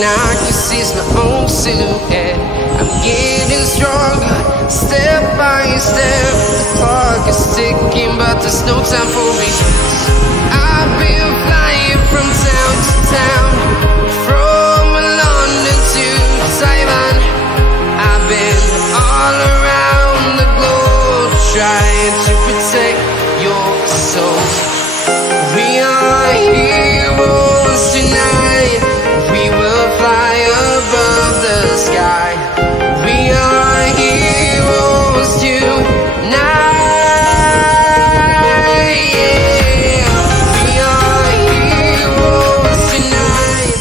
and I can seize my own silhouette. I'm getting stronger, step by step. The clock is ticking, but there's no time for regrets. I've been flying from town to town, from London to Taiwan. I've been all around the globe, trying to protect your soul. We are heroes tonight. We will fly above the sky. We are heroes tonight. Yeah. We are heroes tonight.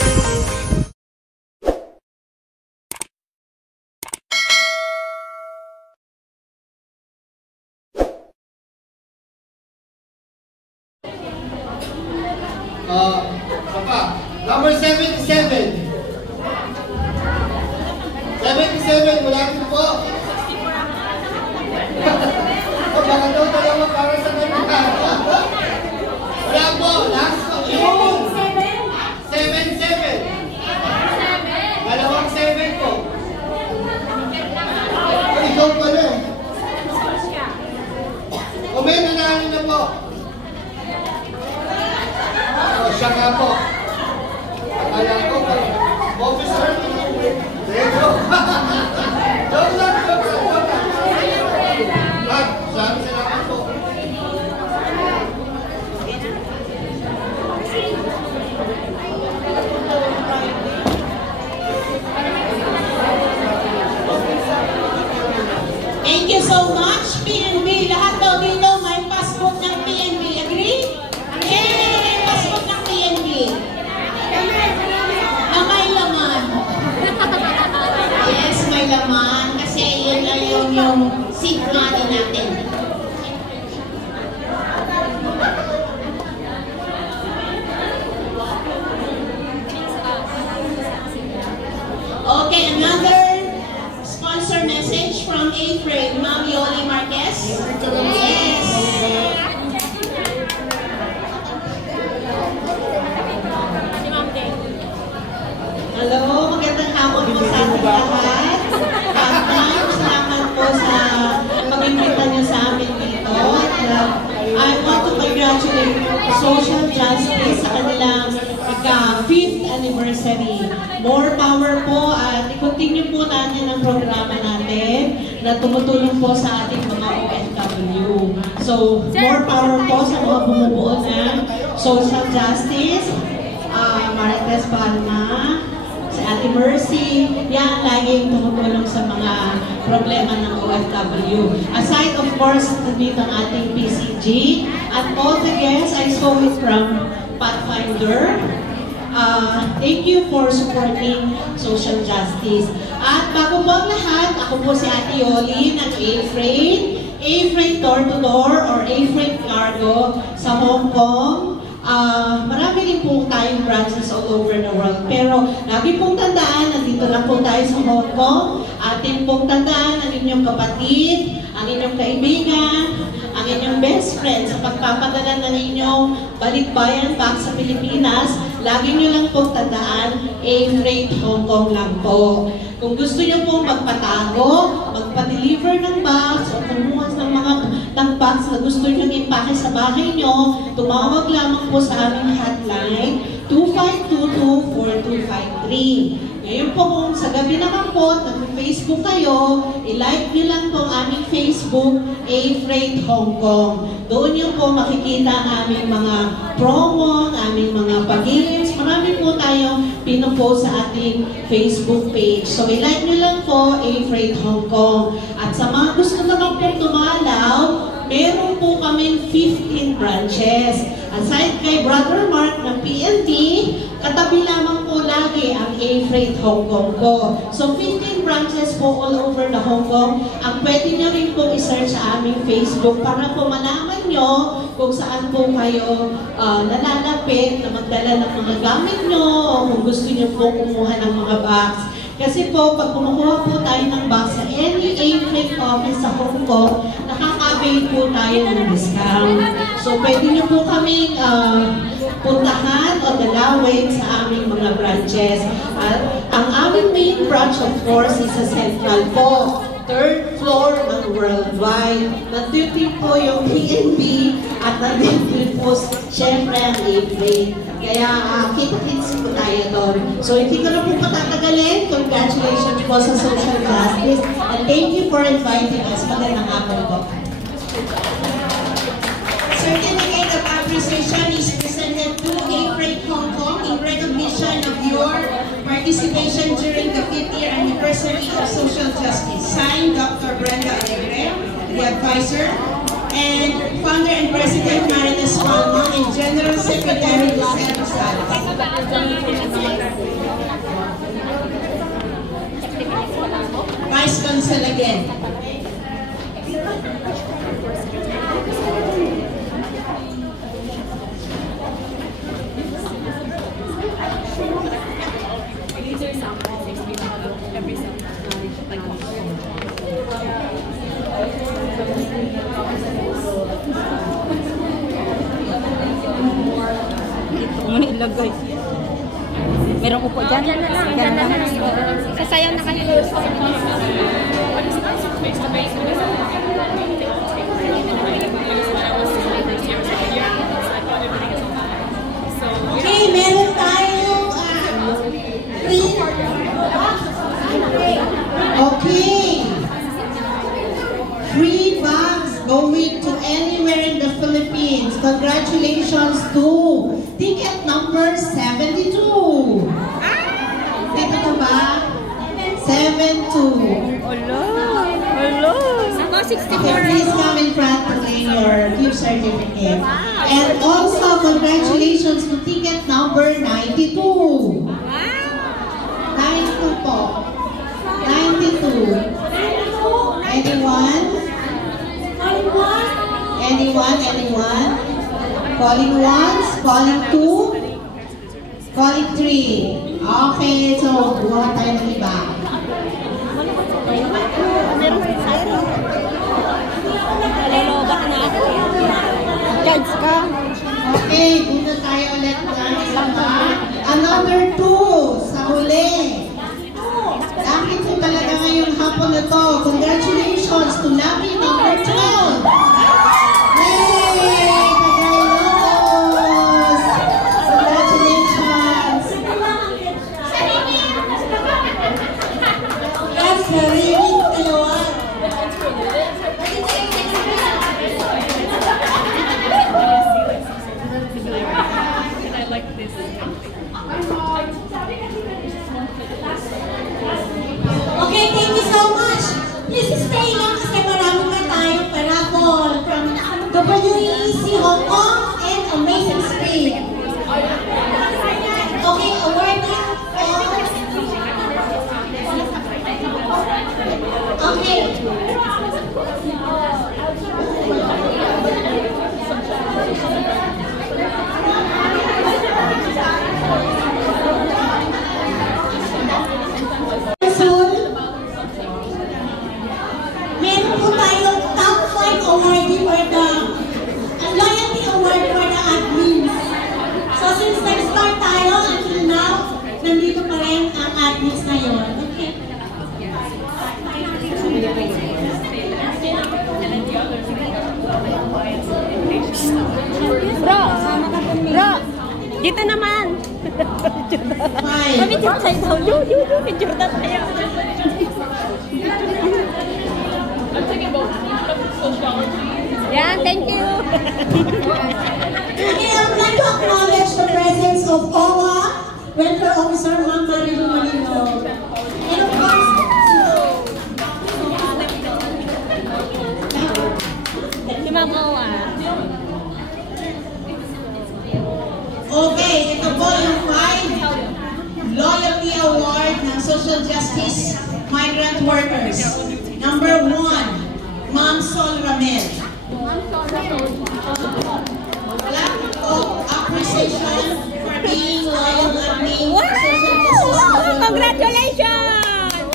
Papa, number 77. 77, wala rin po. Baka daw dalawa para sa kanila. Wala po, last po. Yun! 7-7. Dalawang 7 po. Ikaw pala eh. O may nanalo na po. Siya nga po. Akala ko pa. Officer, joke lang. Sabi salamat po. Thank you so much, PNB. Lahat daw dito may passport ng PNB. Agree? May passport ng PNB. Na may laman. Yes, may laman. Kasi yun ay yung seed money natin. Okay, another sponsor message from A-Frame, Ma'am Yoli Marquez. Yes. Hello, magandang hapon po sa ating lahat. Salamat po sa pag-invita niyo sa amin dito. I want to congratulate Social Justice sa kanilang ika-5th anniversary. More power po at i-continue po natin ang programa natin na tumutulong po sa ating mga OFW. So, more power po sa mga bumubuo ng Social Justice, Marites Palma, si Ate Mercy, yan laging tumutulong sa mga problema ng OFW. Aside of course, dito ang ating PCG at all the guests, I saw it from Pathfinder. Thank you for supporting social justice. At bago po ang lahat, ako po si Ate Yoli ng A-Freight door-to-door or A-Freight cargo sa Hong Kong. Marami rin po tayong branches all over the world. Pero lagi pong tandaan, nandito lang po tayo sa Hong Kong. Atin pong tandaan ang inyong kapatid, ang inyong kaibigan, ang inyong best friend sa pagpapadala ng inyong balikbayan back sa Pilipinas. Lagi nyo lang pong tandaan, A-Freight Hong Kong lang po. Kung gusto nyo pong magpatago, magpa-deliver ng box o kumuha ng mga box na gusto nyo impake sa bahay nyo, tumawag lamang po sa aming hotline 2522-4253. Ngayon po kung sa gabi naman po, nag-Facebook kayo, i-like nyo lang po aming Facebook, A-Freight Hong Kong. Doon nyo po makikita ang aming mga promo, aming mga pag-games. Marami po tayong pinupost sa ating Facebook page. So i-like nyo lang po, A-Freight Hong Kong. At sa mga gusto naman po tumalaw, meron po kaming 15 branches. Aside kay Brother Mark ng PNB, katabi lamang po lagi ang A-Freight Hong Kong ko. So 15 branches po all over the Hong Kong. Ang pwede nyo rin po i-search sa aming Facebook para po malaman nyo kung saan po kayo nalalapit na magdala ng mga gamit nyo o kung gusto nyo po kumuha ng mga box. Kasi po, pag kumukuha po tayo ng box sa any A-Freight office sa Hong Kong, nakaka-avail po tayo ng discount. So pwede niyo po kaming puntahan o dalawin sa aming mga branches. Ang aming main branch of course is sa Central po, 3rd floor ng Worldwide. Nandito po yung PNB at nandito po syempre ang A-Plane. Kaya kita-kits po tayo doon. So hindi ko na po patatagalin. Congratulations po sa social justice and thank you for inviting us. Magandang hapon po. Certificate of appreciation is presented to A-Freight Hong Kong in recognition of your participation during the 5th year anniversary of social justice. Signed, Dr. Brenda Alegre, the advisor, and founder and president Marites Palma, and General Secretary Lucero Rosales. Vice Consul again. Muna ilagay. Merong upo dyan? Dyan na lang. Sasayaw na kayo. Okay, meron tayong free bags going to anywhere in the Philippines. Congratulations to ticket number 72. Dito na ba? 72. Hello. Okay, please come in front to claim your gift certificate. And also, congratulations to ticket number 92. 92 po. 92. Anyone? Anyone? Calling once, calling two, calling three. Okay, so buha tayo ng iba. Nalolobat na ako. Judge ka. Okay, dito tayo ulit guys. Another 2 sa huli. Lucky po talaga ngayong hapon na to. Congratulations to lucky number 12. Yay! Congratulations! Congratulations! Yes, narinig dalawa. Okay, thank you so much. Please stay lang kasi marami pa tayong paraffol from WEC Hong Kong and Amazing Speed. Okay, awarding okay. Meron po tayong top 5 awardee for the loyalty award for the admins. So since nag-start tayo until now, nandito pa rin ang admins na yun. Okay. Bro, dito naman. Picture tayo. Picture na tayo. Yeah, thank you. Okay, I would like to acknowledge the presence of OWA, Welfare Officer Ma'am Marilu Malino. And of course, Si Ma'am Owa. Okay, ito po yung 5 Loyalty Award ng Social Justice Migrant Workers. Number 1, Ma'am Sol Ramel. Appreciation for being loyal at being social justice. Congratulations!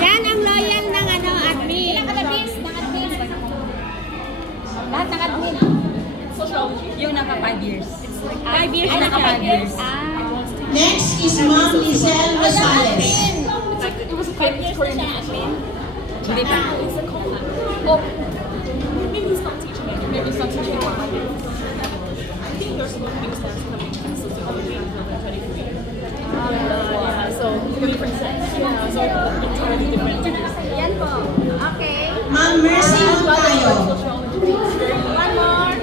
Yan ang loyal ng admin. years. 5 years na siya. 5 years. Next is Ma'am Lizelle Rosales. It was a 5 years coordination. Hindi pa. Oh, maybe he's not teaching it. Maybe he's not teaching more. I think there's going to be exams coming in sociology in 2023. So, different sets. Yeah, so entirely different teachers. Yan po. Okay. Ma'am Mercy Montayo. One more.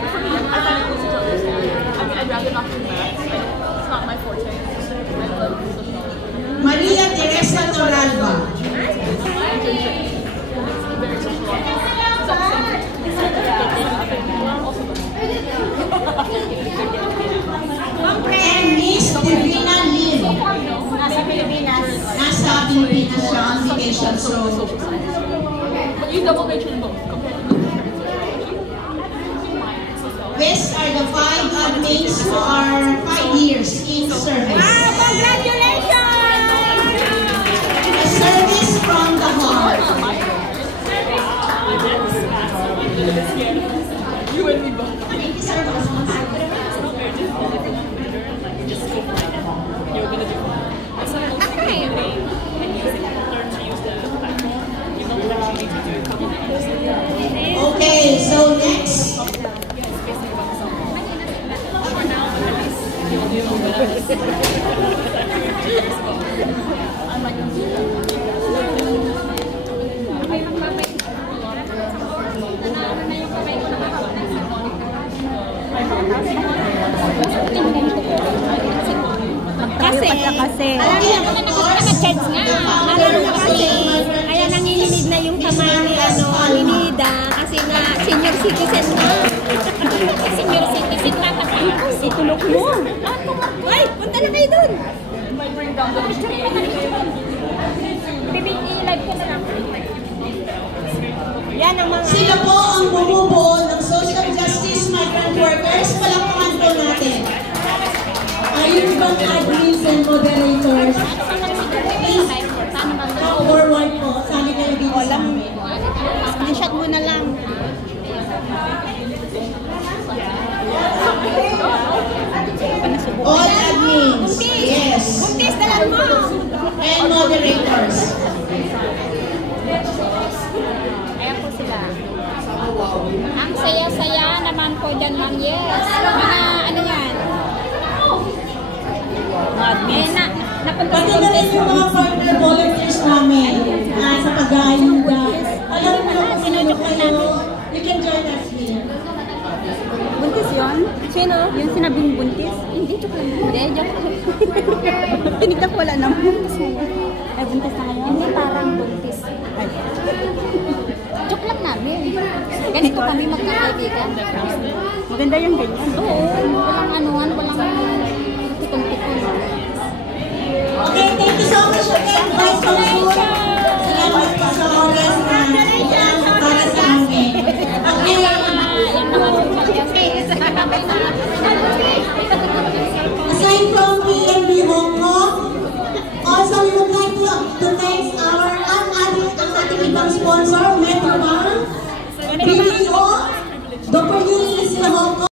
I find it easy to understand. I mean, I'd rather not do maths. It's not my forte. I love sociology. Maria Teresa Toralba. And Miss Divina Lin. Nasa Pilipinas. Nasa Pilipinas siya on vacation. So, But you double major in both compared to these are the 5 admins who are 5 years in service. Congratulations! A service from the heart. you and me both. Thank you, sir. You're gonna do it's not only reading and using learn to use the platform. You don't actually need to do a couple of things. Okay, so next. For now, but at least you'll do I'm like, Kasi, alam niya kung naka-charge nga. Alam niya kasi, kaya nanginginig na yung kamay ni Nida kasi nga senior citizen na. Senior citizen na tapos. Itulog mo. Ay, punta na kayo dun. might bring down the GPA. I-live ko na lang. Yan ang mga... Sila po ang bumubuo ng social justice migrant workers. Palakpakan po natin. Ayun bang admins and moderators? Please, forward po. Sali kayo dito sa amin. Screenshot mo na lang. All admins. Yes. Buntis, dalan mo! And moderators. Ayan po sila. Ang saya-saya naman po dyan, ma'am. Yes. Mga ano yan? Admin na. Napunta Pati na rin yung mga partner volunteers namin sa pag-aayuda. Alam mo kung sino kayo, you can join us here. Buntis yun? Sino? Yung sinabing buntis? Hindi, joke lang. Hindi, joke lang. Tinignan ko wala naman. Ay, buntis na kayo? Hindi, parang buntis. Joke lang namin. Ganito kami magkakaibigan. Maganda yung ganyan. Oo, walang anuhan, walang tikon-tikon. Okay, thank you so much again, Vice Consul. Salamat po sa oras na iyan para sa amin. Aside from PNB Hong Kong, also we would like to thank our ating ibang sponsor, Metrobank, BPO, Dr. Yuli Sila Hong Kong,